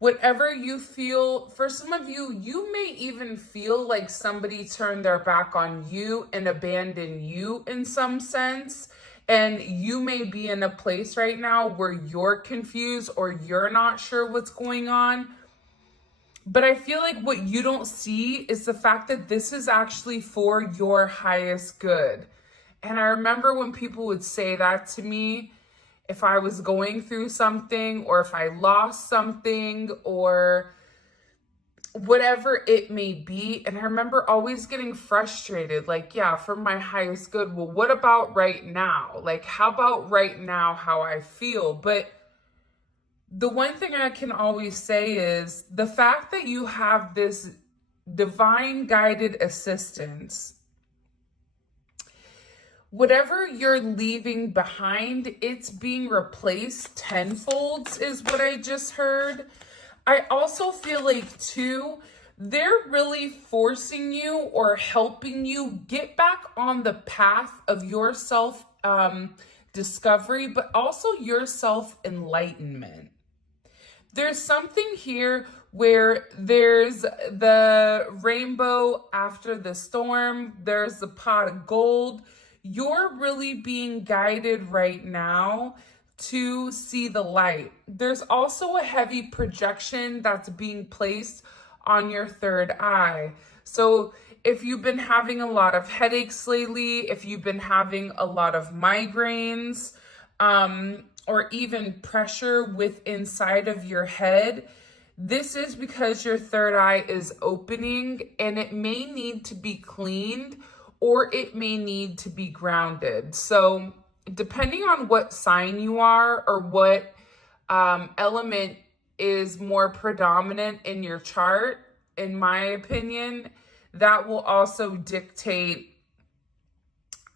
whatever you feel, for some of you, you may even feel like somebody turned their back on you and abandoned you in some sense. And you may be in a place right now where you're confused or you're not sure what's going on. But I feel like what you don't see is the fact that this is actually for your highest good. And I remember when people would say that to me, if I was going through something or if I lost something or whatever it may be. And I remember always getting frustrated, like, yeah, for my highest good. Well, what about right now? Like, how about right now, how I feel? But the one thing I can always say is the fact that you have this divine guided assistance, whatever you're leaving behind, it's being replaced tenfold is what I just heard. I also feel like too, they're really forcing you or helping you get back on the path of your self discovery, but also your self enlightenment. There's something here where there's the rainbow after the storm, there's the pot of gold. You're really being guided right now to see the light. There's also a heavy projection that's being placed on your third eye. So if you've been having a lot of headaches lately, if you've been having a lot of migraines, or even pressure with inside of your head, this is because your third eye is opening and it may need to be cleaned or it may need to be grounded. So depending on what sign you are or what element is more predominant in your chart, in my opinion, that will also dictate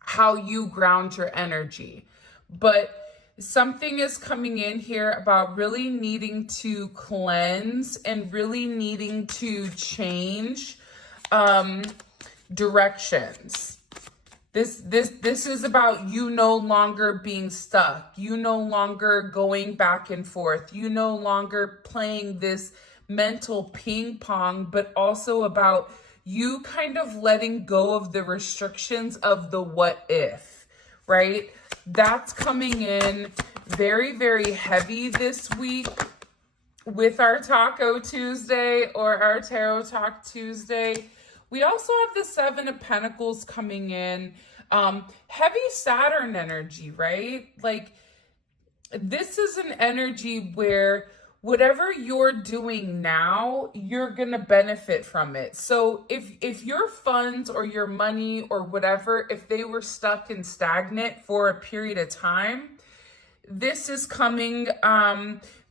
how you ground your energy. But something is coming in here about really needing to cleanse and really needing to change directions. This is about you no longer being stuck. You no longer going back and forth. You no longer playing this mental ping pong, but also about you kind of letting go of the restrictions of the what if, right? That's coming in very, very heavy this week with our Taco Tuesday or our Tarot Talk Tuesday. We also have the Seven of Pentacles coming in. Heavy Saturn energy, right? Like, this is an energy where whatever you're doing now, you're gonna benefit from it. So if your funds or your money or whatever, if they were stuck and stagnant for a period of time, this is coming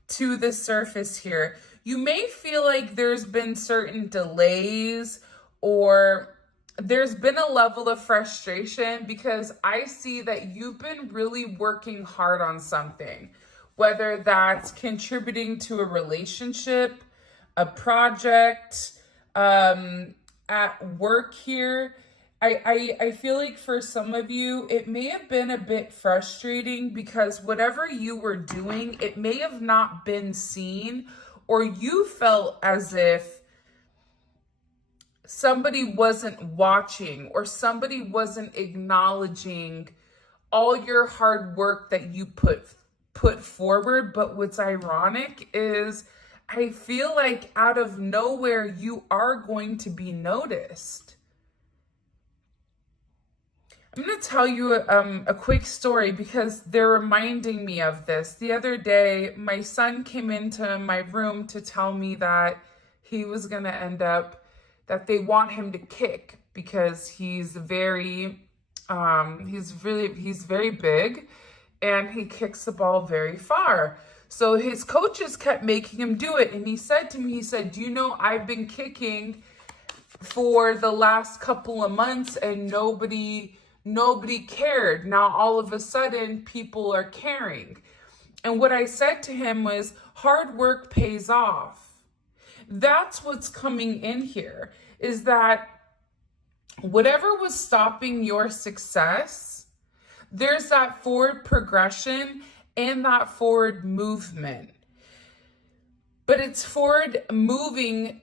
to the surface here. You may feel like there's been certain delays or there's been a level of frustration because I see that you've been really working hard on something, whether that's contributing to a relationship, a project, at work here. I feel like for some of you, it may have been a bit frustrating because whatever you were doing, it may have not been seen, or you felt as if somebody wasn't watching or somebody wasn't acknowledging all your hard work that you put forward. But what's ironic is I feel like out of nowhere, you are going to be noticed. I'm going to tell you a quick story because they're reminding me of this. The other day, my son came into my room to tell me that he was going to end up, that they want him to kick because he's very big and he kicks the ball very far. So his coaches kept making him do it. And he said to me, he said, do you know, I've been kicking for the last couple of months and nobody cared. Now, all of a sudden, people are caring. And what I said to him was, hard work pays off. That's what's coming in here, is that whatever was stopping your success, there's that forward progression and that forward movement. but it's forward moving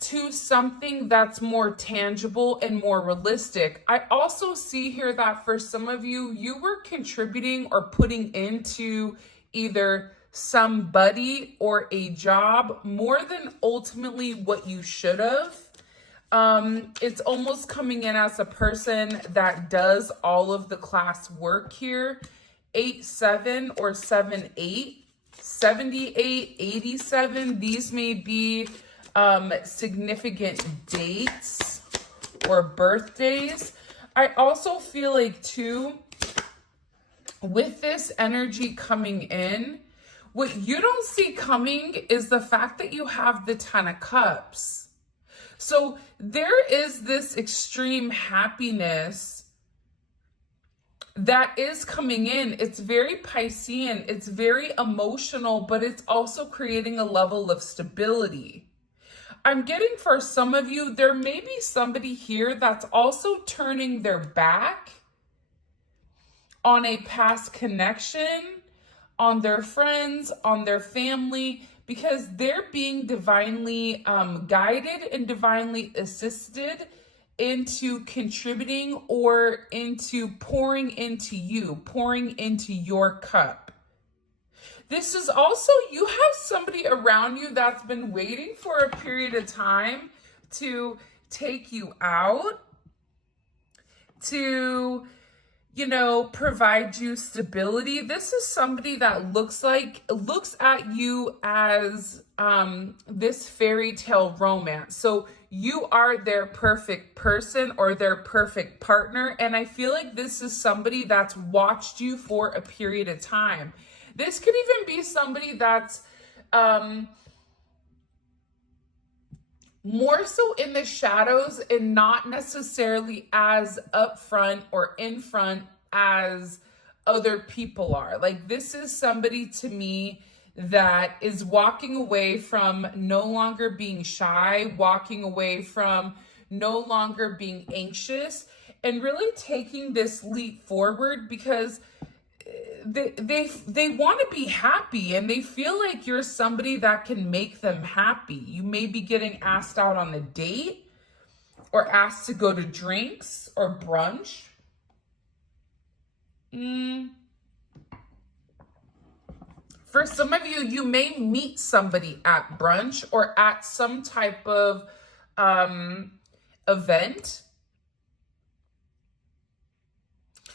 to something that's more tangible and more realistic. I also see here that for some of you, you were contributing or putting into either somebody or a job more than ultimately what you should have. It's almost coming in as a person that does all of the class work here. 8-7 or 7-8, 78, 87. These may be significant dates or birthdays. I also feel like too, with this energy coming in, what you don't see coming is the fact that you have the 10 of Cups. So there is this extreme happiness that is coming in. It's very Piscean, it's very emotional, but it's also creating a level of stability. I'm getting for some of you, there may be somebody here that's also turning their back on a past connection, on their friends, on their family, because they're being divinely guided and divinely assisted into contributing or into pouring into you, pouring into your cup. This is also, you have somebody around you that's been waiting for a period of time to take you out, to, you know, provide you stability. This is somebody that looks at you as this fairy tale romance. So you are their perfect person or their perfect partner. And I feel like this is somebody that's watched you for a period of time. This could even be somebody that's more so in the shadows and not necessarily as upfront or in front as other people are. Like, this is somebody to me that is walking away from no longer being shy, walking away from no longer being anxious, and really taking this leap forward because they want to be happy and they feel like you're somebody that can make them happy. You may be getting asked out on a date or asked to go to drinks or brunch. For some of you, you may meet somebody at brunch or at some type of event.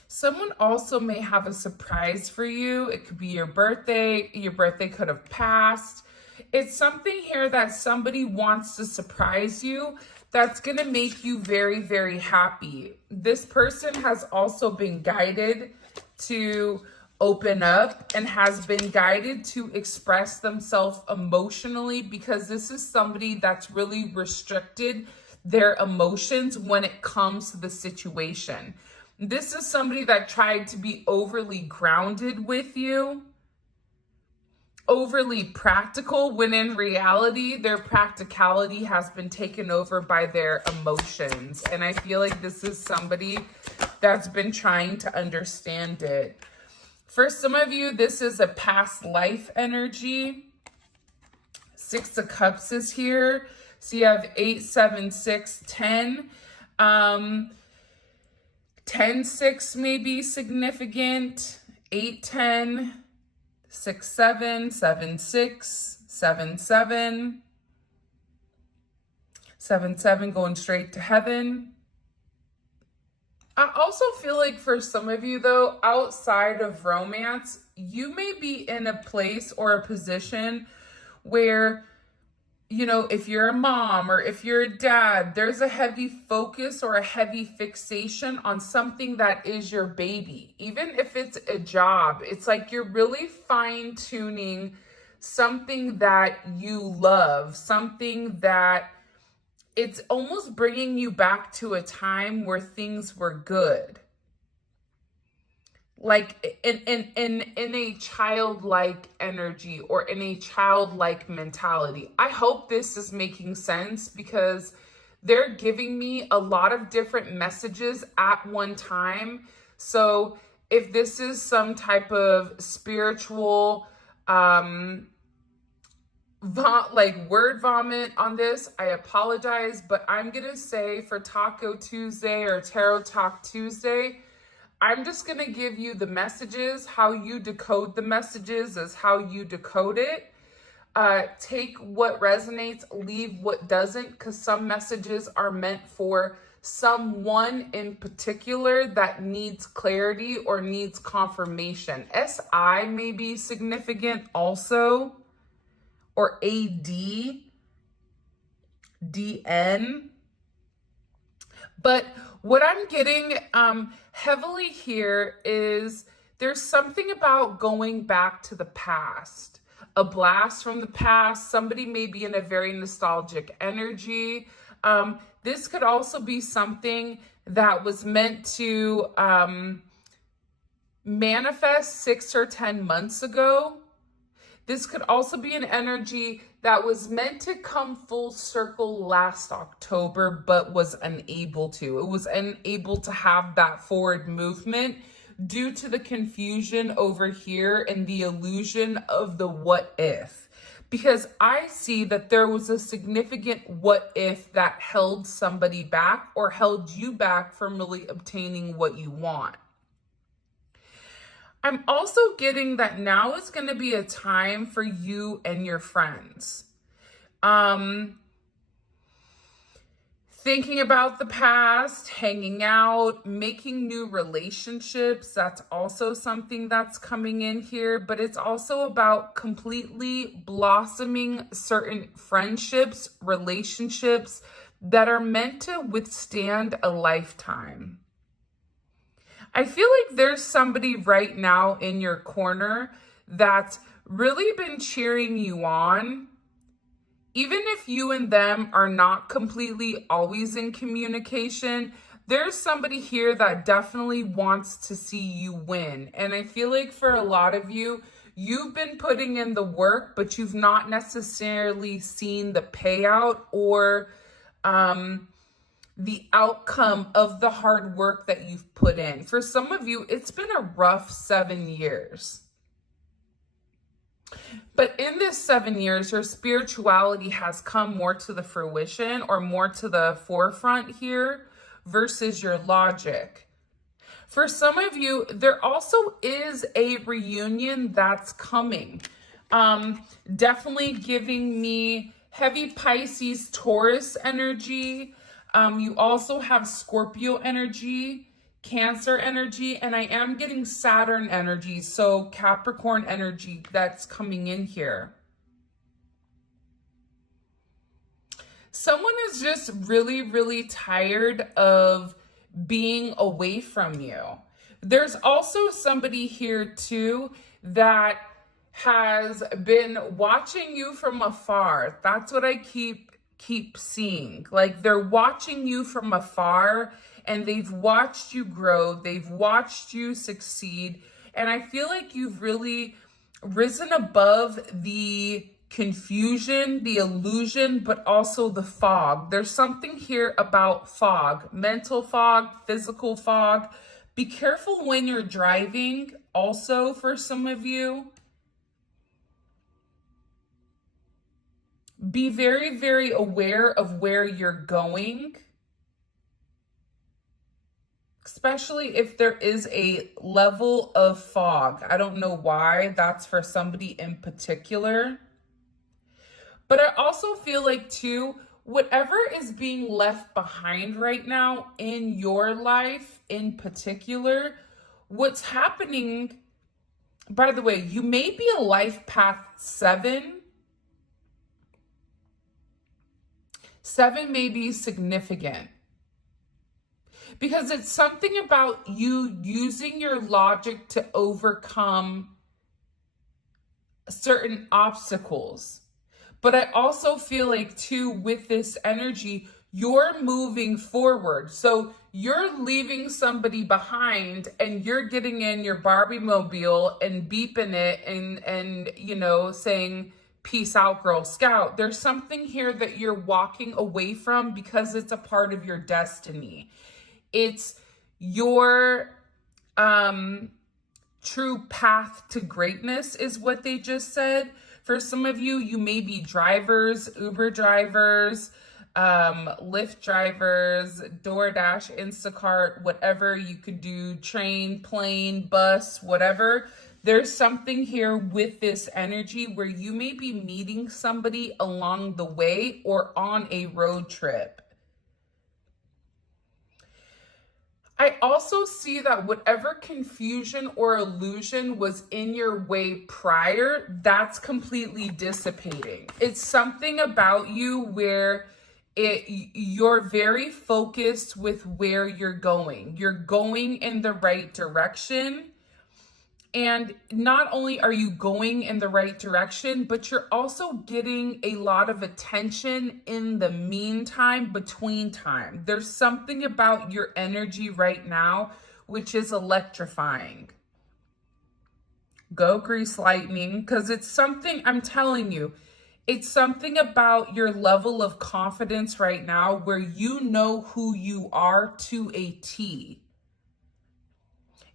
Someone also may have a surprise for you. It could be your birthday. Your birthday could have passed. It's something here that somebody wants to surprise you that's going to make you very, very happy. This person has also been guided to open up and has been guided to express themselves emotionally, because this is somebody that's really restricted their emotions when it comes to the situation. This is somebody that tried to be overly grounded with you, overly practical, when in reality, their practicality has been taken over by their emotions. And I feel like this is somebody that's been trying to understand it. For some of you, this is a past life energy. 6 of Cups is here. So you have 8, 7, 6, 10. 10, 6 may be significant. 8, 10, 6, 7, 7, 6, 7, 7. 7, 7 going straight to heaven. I also feel like for some of you though, outside of romance, you may be in a place or a position where, you know, if you're a mom or if you're a dad, there's a heavy focus or a heavy fixation on something that is your baby. Even if it's a job, it's like you're really fine-tuning something that you love, something that it's almost bringing you back to a time where things were good. Like in a childlike energy or in a childlike mentality. I hope this is making sense, because they're giving me a lot of different messages at one time. So if this is some type of spiritual like word vomit on this, I apologize, but I'm gonna say for Taco Tuesday or Tarot Talk Tuesday, I'm just gonna give you the messages. How you decode the messages is how you decode it. Take what resonates, leave what doesn't, because some messages are meant for someone in particular that needs clarity or needs confirmation. SI may be significant also, or AD, DN. But what I'm getting heavily here is there's something about going back to the past, a blast from the past. Somebody may be in a very nostalgic energy. This could also be something that was meant to manifest 6 or 10 months ago. This could also be an energy that was meant to come full circle last October, but was unable to. It was unable to have that forward movement due to the confusion over here and the illusion of the what if. Because I see that there was a significant what if that held somebody back or held you back from really obtaining what you want. I'm also getting that now is going to be a time for you and your friends. Thinking about the past, hanging out, making new relationships. That's also something that's coming in here, but it's also about completely blossoming certain friendships, relationships that are meant to withstand a lifetime. I feel like there's somebody right now in your corner that's really been cheering you on. Even if you and them are not completely always in communication, there's somebody here that definitely wants to see you win. And I feel like for a lot of you, you've been putting in the work, but you've not necessarily seen the payout or the outcome of the hard work that you've put in. For some of you, it's been a rough 7 years. But in this 7 years, your spirituality has come more to the fruition or more to the forefront here versus your logic. For some of you, there also is a reunion that's coming. Definitely giving me heavy Pisces, Taurus energy. You also have Scorpio energy, Cancer energy, and I am getting Saturn energy, so Capricorn energy that's coming in here. Someone is just really, really tired of being away from you. There's also somebody here too that has been watching you from afar. That's what I keep seeing. Like they're watching you from afar and they've watched you grow. They've watched you succeed. And I feel like you've really risen above the confusion, the illusion, but also the fog. There's something here about fog, mental fog, physical fog. Be careful when you're driving also for some of you. Be very, very aware of where you're going, especially if there is a level of fog. I don't know why that's for somebody in particular. But I also feel like too, whatever is being left behind right now in your life in particular, what's happening, by the way, you may be a life path 7. 7 may be significant because it's something about you using your logic to overcome certain obstacles. But I also feel like too, with this energy, you're moving forward. So you're leaving somebody behind and you're getting in your Barbie mobile and beeping it and you know, saying, peace out, Girl Scout. There's something here that you're walking away from because it's a part of your destiny. It's your true path to greatness is what they just said. For some of you, you may be drivers, Uber drivers, Lyft drivers, DoorDash, Instacart, whatever you could do, train, plane, bus, whatever. There's something here with this energy where you may be meeting somebody along the way or on a road trip. I also see that whatever confusion or illusion was in your way prior, that's completely dissipating. It's something about you where you're very focused with where you're going. You're going in the right direction. And not only are you going in the right direction, but you're also getting a lot of attention in the meantime, between time. There's something about your energy right now, which is electrifying. Go grease lightning, because it's something, I'm telling you, it's something about your level of confidence right now where you know who you are to a T.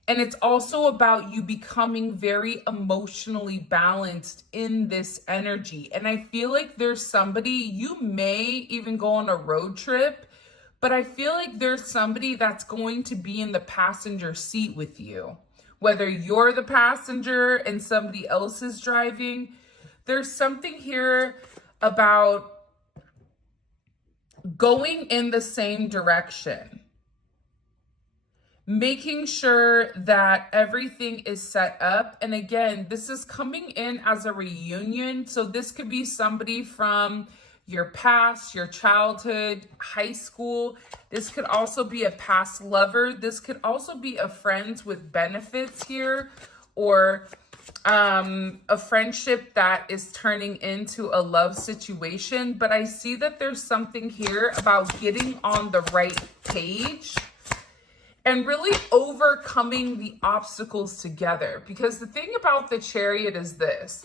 And it's also about you becoming very emotionally balanced in this energy. And I feel like there's somebody, you may even go on a road trip, but I feel like there's somebody that's going to be in the passenger seat with you. Whether you're the passenger and somebody else is driving, there's something here about going in the same direction. Making sure that everything is set up. And again, this is coming in as a reunion. So this could be somebody from your past, your childhood, high school. This could also be a past lover. This could also be a friends with benefits here, or a friendship that is turning into a love situation. But I see that there's something here about getting on the right page and really overcoming the obstacles together. Because the thing about the Chariot is this.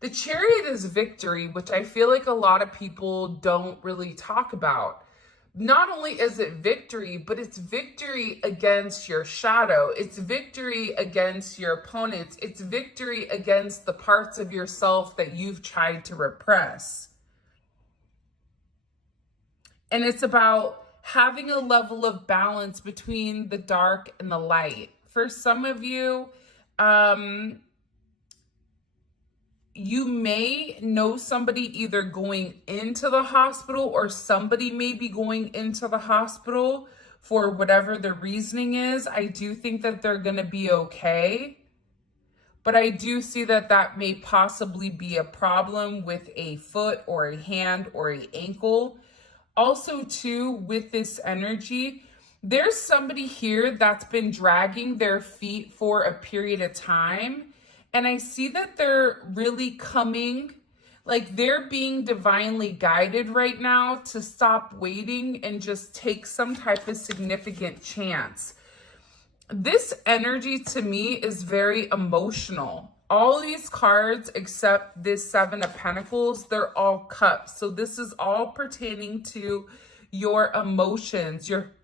The Chariot is victory, which I feel like a lot of people don't really talk about. Not only is it victory, but it's victory against your shadow. It's victory against your opponents. It's victory against the parts of yourself that you've tried to repress. And it's about having a level of balance between the dark and the light. For some of you, you may know somebody either going into the hospital, or somebody may be going into the hospital for whatever the reasoning is. I do think that they're going to be okay. But I do see that that may possibly be a problem with a foot or a hand or an ankle. Also, too, with this energy, there's somebody here that's been dragging their feet for a period of time. And I see that they're really coming, like they're being divinely guided right now to stop waiting and just take some type of significant chance. This energy to me is very emotional. All these cards except this Seven of Pentacles, they're all cups. So this is all pertaining to your emotions, your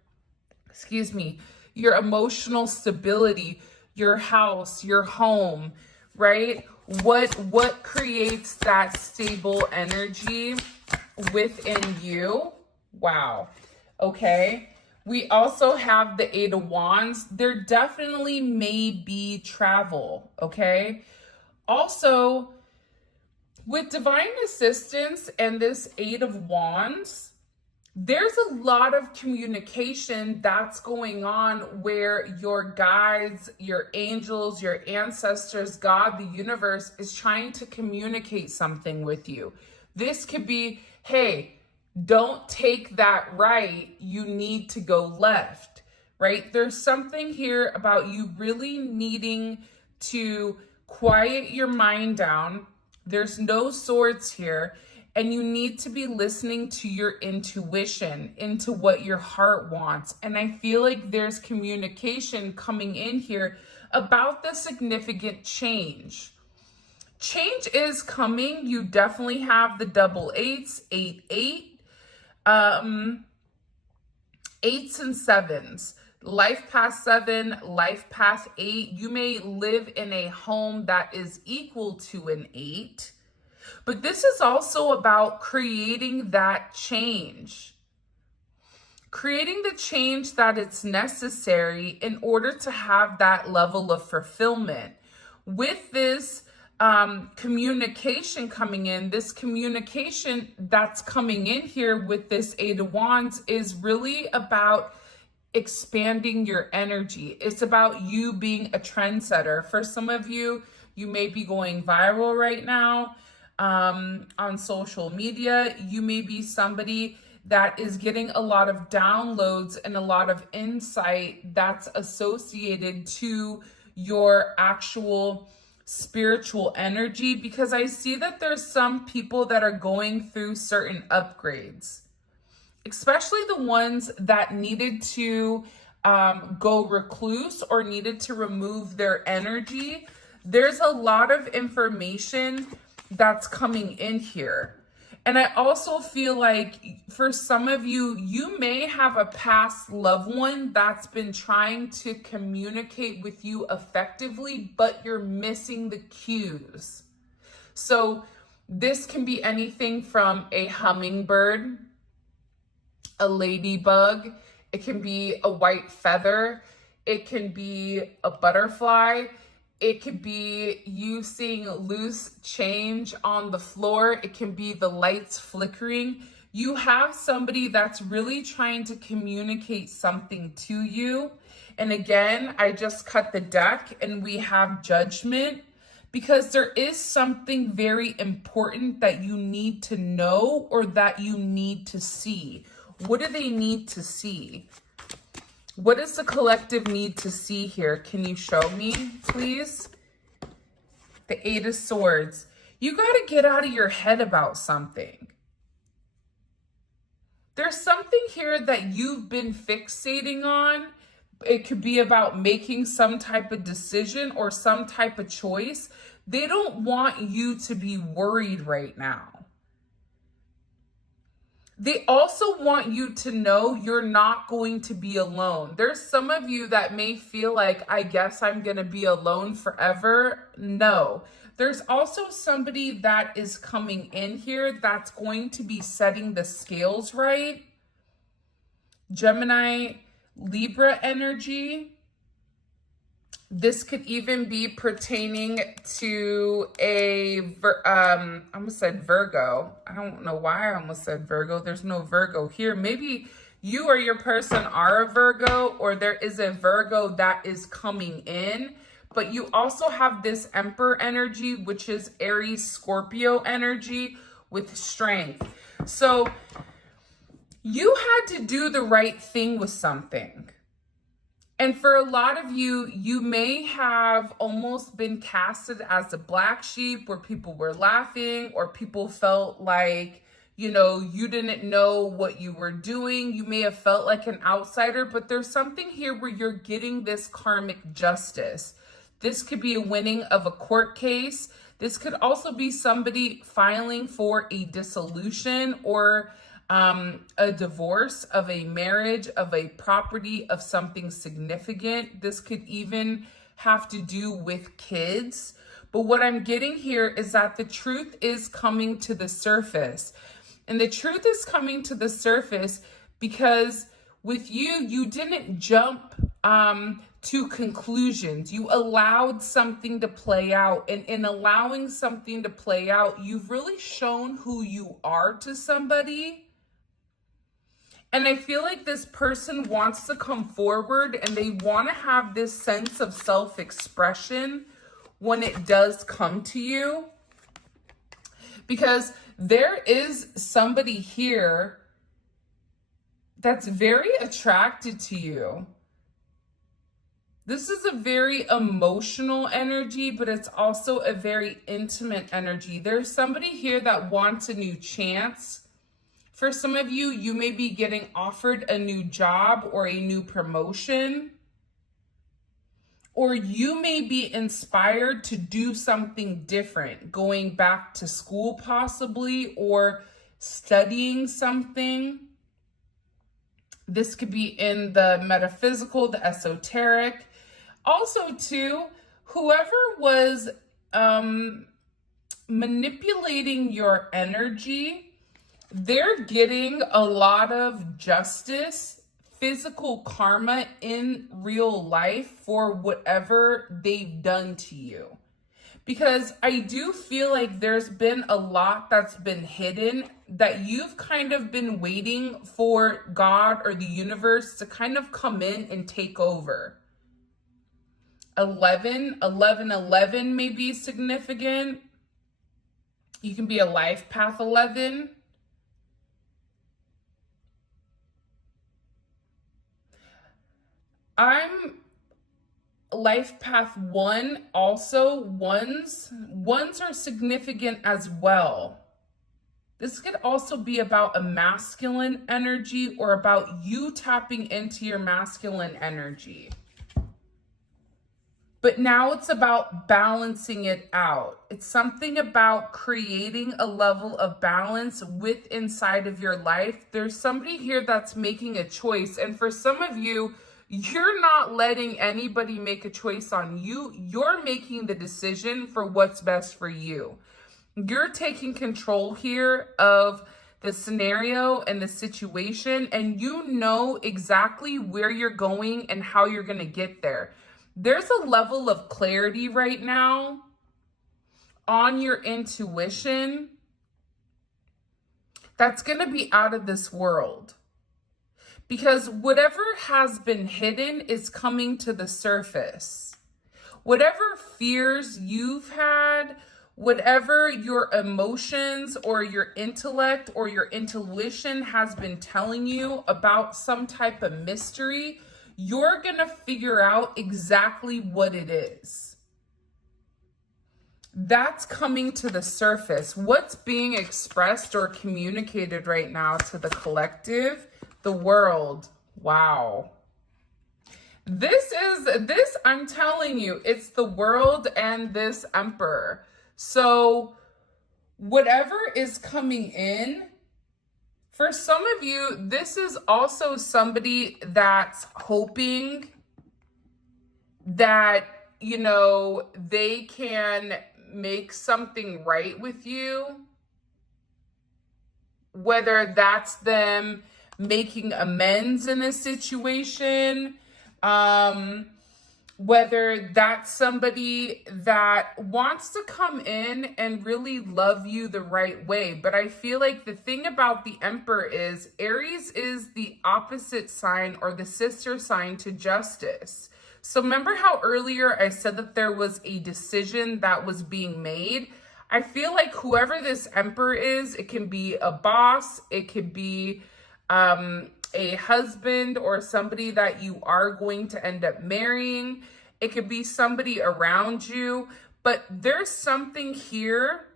emotional stability, your house, your home, right? What creates that stable energy within you? Wow. Okay. We also have the Eight of Wands. There definitely may be travel, okay? Also, with divine assistance and this Eight of Wands, there's a lot of communication that's going on where your guides, your angels, your ancestors, God, the universe is trying to communicate something with you. This could be, hey, don't take that right, you need to go left, right? There's something here about you really needing to quiet your mind down. There's no swords here. And you need to be listening to your intuition, into what your heart wants. And I feel like there's communication coming in here about the significant change. Change is coming. You definitely have the double eights, 8-8. Eights and sevens, life path 7, life path 8. You may live in a home that is equal to an 8. But this is also about creating that change. Creating the change that it's necessary in order to have that level of fulfillment. With this communication coming in, this communication that's coming in here with this Eight of Wands is really about expanding your energy. It's about you being a trendsetter. For some of you, you may be going viral right now on social media. You may be somebody that is getting a lot of downloads and a lot of insight that's associated to your actual spiritual energy, because I see that there's some people that are going through certain upgrades, especially the ones that needed to go recluse or needed to remove their energy. There's a lot of information that's coming in here. And I also feel like for some of you, you may have a past loved one that's been trying to communicate with you effectively, but you're missing the cues. So this can be anything from a hummingbird, a ladybug, it can be a white feather, it can be a butterfly, it could be you seeing loose change on the floor, it can be the lights flickering. You have somebody that's really trying to communicate something to you. And again, I just cut the deck and we have Judgment, because there is something very important that you need to know or that you need to see. What do they need to see? What does the collective need to see here? Can you show me, please? The Eight of Swords. You got to get out of your head about something. There's something here that you've been fixating on. It could be about making some type of decision or some type of choice. They don't want you to be worried right now. They also want you to know you're not going to be alone. There's some of you that may feel like, I guess I'm going to be alone forever. No. There's also somebody that is coming in here that's going to be setting the scales right. Gemini, Libra energy. This could even be pertaining to I almost said Virgo. I don't know why I almost said Virgo. There's no Virgo here. Maybe you or your person are a Virgo, or there is a Virgo that is coming in. But you also have this Emperor energy, which is Aries, Scorpio energy with strength. So you had to do the right thing with something. And for a lot of you, you may have almost been casted as a black sheep where people were laughing, or people felt like, you know, you didn't know what you were doing. You may have felt like an outsider, but there's something here where you're getting this karmic justice. This could be a winning of a court case. This could also be somebody filing for a dissolution or a divorce of a marriage, of a property, of something significant. This could even have to do with kids. But what I'm getting here is that the truth is coming to the surface. And the truth is coming to the surface because with you, you didn't jump to conclusions. You allowed something to play out. And in allowing something to play out, you've really shown who you are to somebody. And I feel like this person wants to come forward and they want to have this sense of self-expression when it does come to you. Because there is somebody here that's very attracted to you. This is a very emotional energy, but it's also a very intimate energy. There's somebody here that wants a new chance. For some of you, you may be getting offered a new job or a new promotion. Or you may be inspired to do something different, going back to school possibly, or studying something. This could be in the metaphysical, the esoteric. Also, too, whoever was manipulating your energy. They're getting a lot of justice, physical karma in real life for whatever they've done to you. Because I do feel like there's been a lot that's been hidden that you've kind of been waiting for God or the universe to kind of come in and take over. 11 may be significant. You can be a life path 11. I'm life path 1 also. Ones are significant as well. This could also be about a masculine energy or about you tapping into your masculine energy. But now it's about balancing it out. It's something about creating a level of balance with inside of your life. There's somebody here that's making a choice. And for some of you, you're not letting anybody make a choice on you. You're making the decision for what's best for you. You're taking control here of the scenario and the situation, and you know exactly where you're going and how you're going to get there. There's a level of clarity right now on your intuition that's going to be out of this world. Because whatever has been hidden is coming to the surface. Whatever fears you've had, whatever your emotions or your intellect or your intuition has been telling you about some type of mystery, you're going to figure out exactly what it is. That's coming to the surface. What's being expressed or communicated right now to the collective, the world. Wow. This, I'm telling you, it's the world and this emperor. So whatever is coming in, for some of you, this is also somebody that's hoping that, you know, they can make something right with you. Whether that's them making amends in a situation, whether that's somebody that wants to come in and really love you the right way. But I feel like the thing about the Emperor is Aries is the opposite sign or the sister sign to Justice. So remember how earlier I said that there was a decision that was being made? I feel like whoever this Emperor is, it can be a boss, it could be a husband or somebody that you are going to end up marrying. It could be somebody around you, but there's something here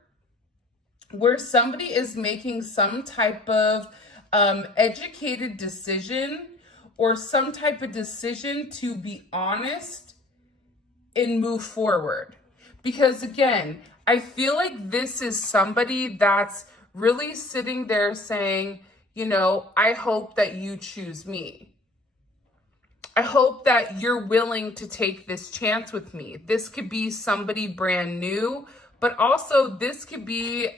where somebody is making some type of educated decision or some type of decision to be honest and move forward. Because again, I feel like this is somebody that's really sitting there saying, you know, I hope that you choose me. I hope that you're willing to take this chance with me. This could be somebody brand new, but also this could be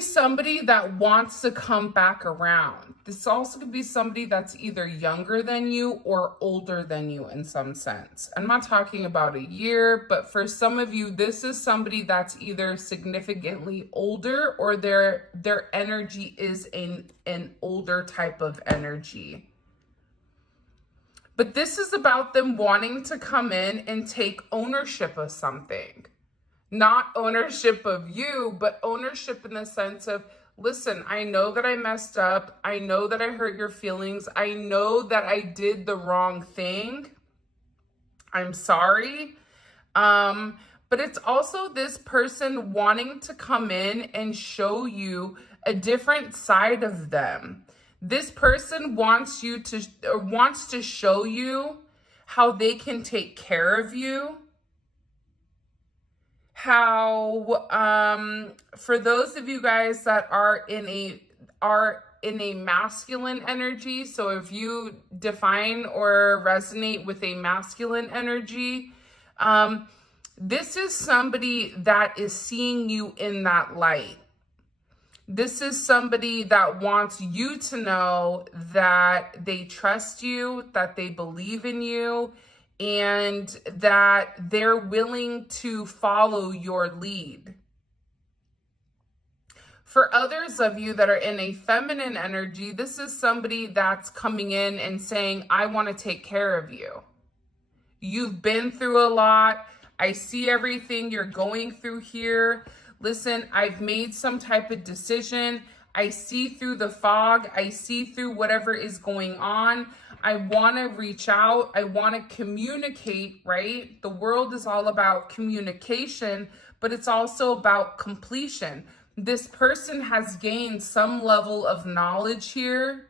somebody that wants to come back around. This also could be somebody that's either younger than you or older than you in some sense. I'm not talking about a year, but for some of you, this is somebody that's either significantly older or their energy is an older type of energy. But this is about them wanting to come in and take ownership of something. Not ownership of you, but ownership in the sense of, listen, I know that I messed up. I know that I hurt your feelings. I know that I did the wrong thing. I'm sorry. But it's also this person wanting to come in and show you a different side of them. This person wants to show you how they can take care of you. How for those of you guys that are in a masculine energy, so if you define or resonate with a masculine energy, This is somebody that is seeing you in that light. This is somebody that wants you to know that they trust you, that they believe in you, and that they're willing to follow your lead. For others of you that are in a feminine energy, this is somebody that's coming in and saying, I want to take care of you. You've been through a lot. I see everything you're going through here. Listen, I've made some type of decision. I see through the fog. I see through whatever is going on. I want to reach out. I want to communicate, right? The world is all about communication, but it's also about completion. This person has gained some level of knowledge here.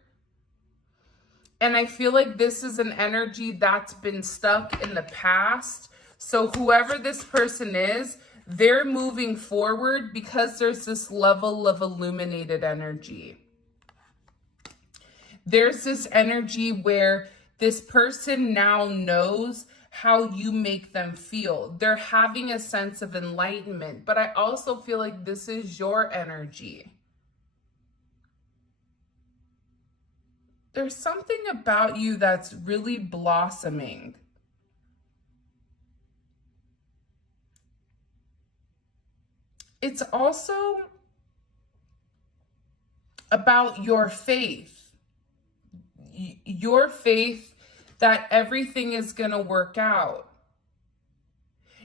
And I feel like this is an energy that's been stuck in the past. So whoever this person is, they're moving forward because there's this level of illuminated energy. There's this energy where this person now knows how you make them feel. They're having a sense of enlightenment, but I also feel like this is your energy. There's something about you that's really blossoming. It's also about your faith. Your faith that everything is going to work out.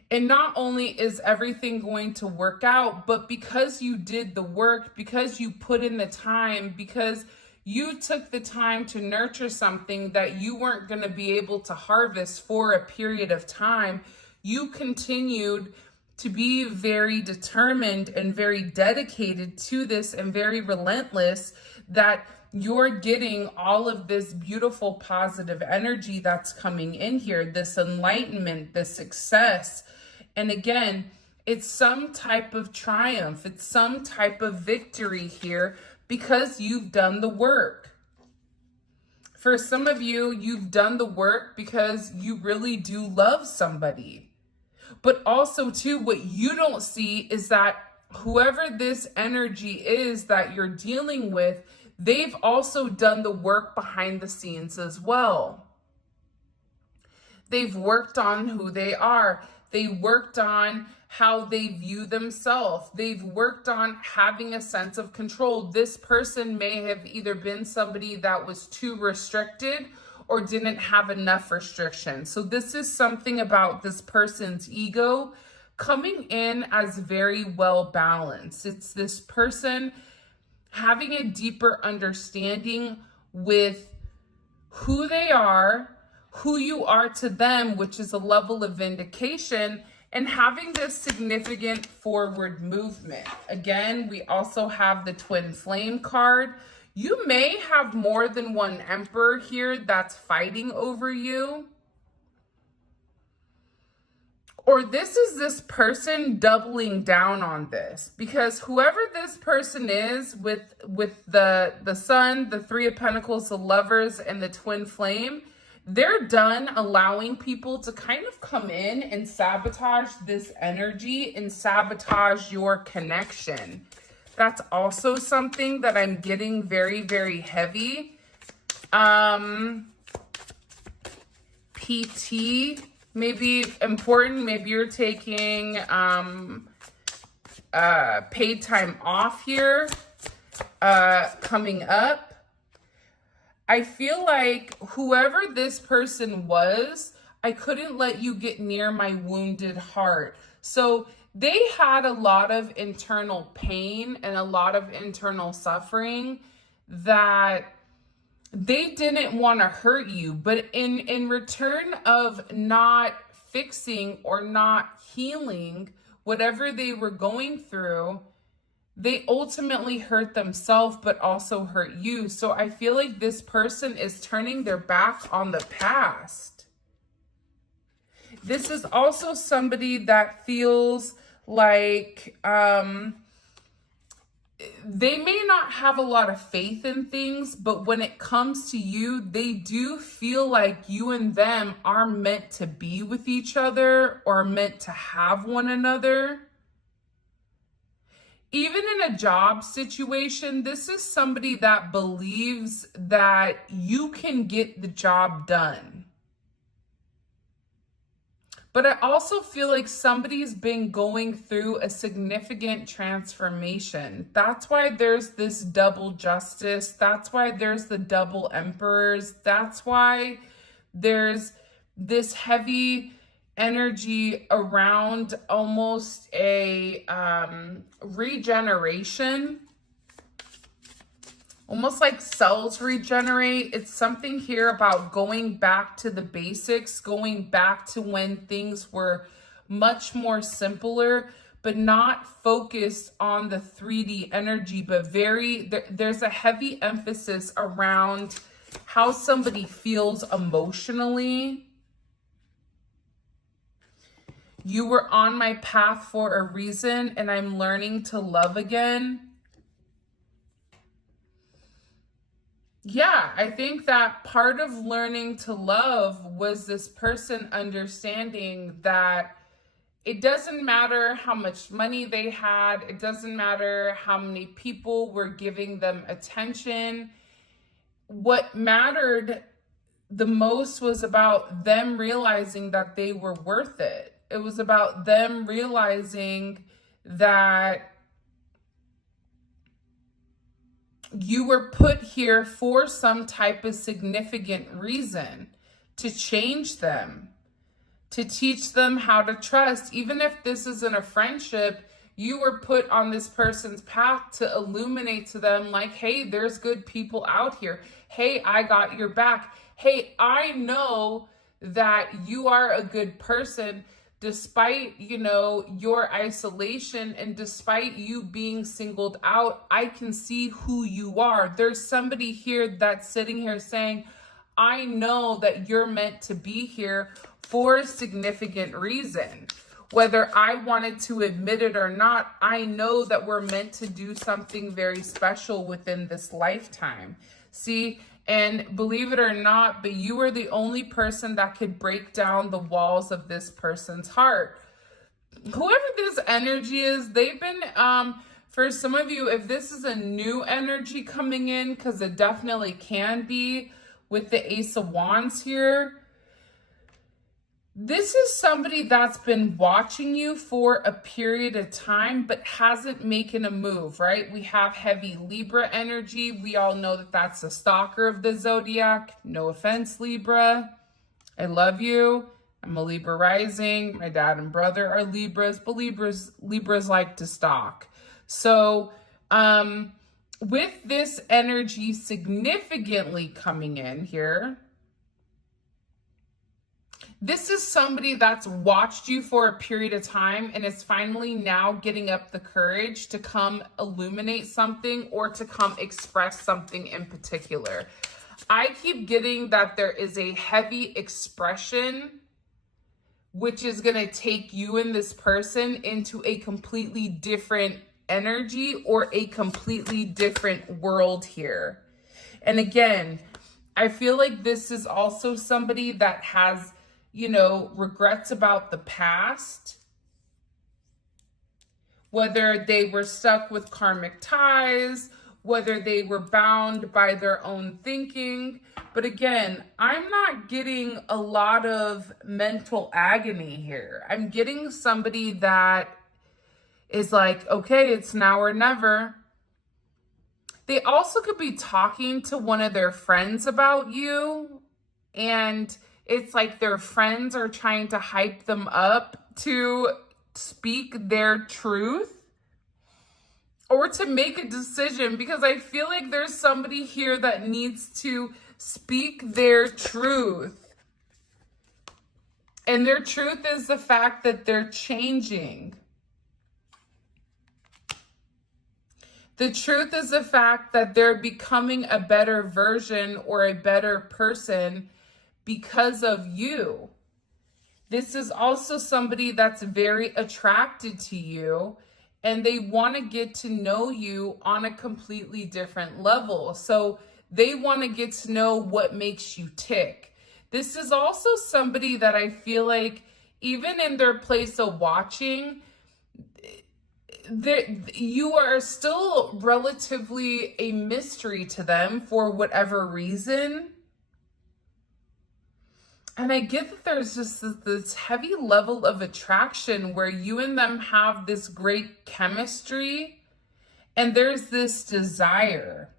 And not only is everything going to work out, but because you did the work, because you put in the time, because you took the time to nurture something that you weren't going to be able to harvest for a period of time, you continued to be very determined and very dedicated to this and very relentless, that you're getting all of this beautiful positive energy that's coming in here, this enlightenment, this success. And again, it's some type of triumph. It's some type of victory here because you've done the work. For some of you, you've done the work because you really do love somebody. But also, too, what you don't see is that whoever this energy is that you're dealing with, they've also done the work behind the scenes as well. They've worked on who they are. They worked on how they view themselves. They've worked on having a sense of control. This person may have either been somebody that was too restricted or didn't have enough restriction. So this is something about this person's ego coming in as very well balanced. It's this person having a deeper understanding with who they are, who you are to them, which is a level of vindication, and having this significant forward movement. Again, we also have the twin flame card. You may have more than one emperor here that's fighting over you. Or this is this person doubling down on this, because whoever this person is with the Sun, the Three of Pentacles, the Lovers, and the Twin Flame, they're done allowing people to kind of come in and sabotage this energy and sabotage your connection. That's also something that I'm getting very, very heavy. PT may be important. Maybe you're taking paid time off here coming up. I feel like whoever this person was, I couldn't let you get near my wounded heart. So they had a lot of internal pain and a lot of internal suffering that they didn't want to hurt you. But in return of not fixing or not healing whatever they were going through, they ultimately hurt themselves, but also hurt you. So I feel like this person is turning their back on the past. This is also somebody that feels like they may not have a lot of faith in things, but when it comes to you, they do feel like you and them are meant to be with each other or meant to have one another. Even in a job situation, this is somebody that believes that you can get the job done. But I also feel like somebody's been going through a significant transformation. That's why there's this double justice. That's why there's the double emperors. That's why there's this heavy energy around almost a regeneration. Almost like cells regenerate. It's something here about going back to the basics, going back to when things were much more simpler, but not focused on the 3D energy, but there's a heavy emphasis around how somebody feels emotionally. You were on my path for a reason, and I'm learning to love again. Yeah, I think that part of learning to love was this person understanding that it doesn't matter how much money they had. It doesn't matter how many people were giving them attention. What mattered the most was about them realizing that they were worth it. It was about them realizing that you were put here for some type of significant reason, to change them, to teach them how to trust. Even if this isn't a friendship, you were put on this person's path to illuminate to them like, hey, there's good people out here. Hey, I got your back. Hey, I know that you are a good person. Despite, your isolation and despite you being singled out, I can see who you are. There's somebody here that's sitting here saying, I know that you're meant to be here for a significant reason. Whether I wanted to admit it or not, I know that we're meant to do something very special within this lifetime. See? And believe it or not, but you are the only person that could break down the walls of this person's heart. Whoever this energy is, they've been, for some of you, if this is a new energy coming in, because it definitely can be with the Ace of Wands here, this is somebody that's been watching you for a period of time, but hasn't making a move, right? We have heavy Libra energy. We all know that that's the stalker of the zodiac. No offense, Libra. I love you. I'm a Libra rising. My dad and brother are Libras, but Libras like to stalk. So, with this energy significantly coming in here, this is somebody that's watched you for a period of time and is finally now getting up the courage to come illuminate something or to come express something in particular. I keep getting that there is a heavy expression which is going to take you and this person into a completely different energy or a completely different world here. And again, I feel like this is also somebody that has regrets about the past, whether they were stuck with karmic ties, whether they were bound by their own thinking. But again, I'm not getting a lot of mental agony here. I'm getting somebody that is like, okay, it's now or never. They also could be talking to one of their friends about you, and it's like their friends are trying to hype them up to speak their truth or to make a decision, because I feel like there's somebody here that needs to speak their truth. And their truth is the fact that they're changing. The truth is the fact that they're becoming a better version or a better person because of you. This is also somebody that's very attracted to you and they want to get to know you on a completely different level. So they want to get to know what makes you tick. This is also somebody that I feel like, even in their place of watching, you are still relatively a mystery to them for whatever reason. And I get that there's just this heavy level of attraction where you and them have this great chemistry, and there's this desire.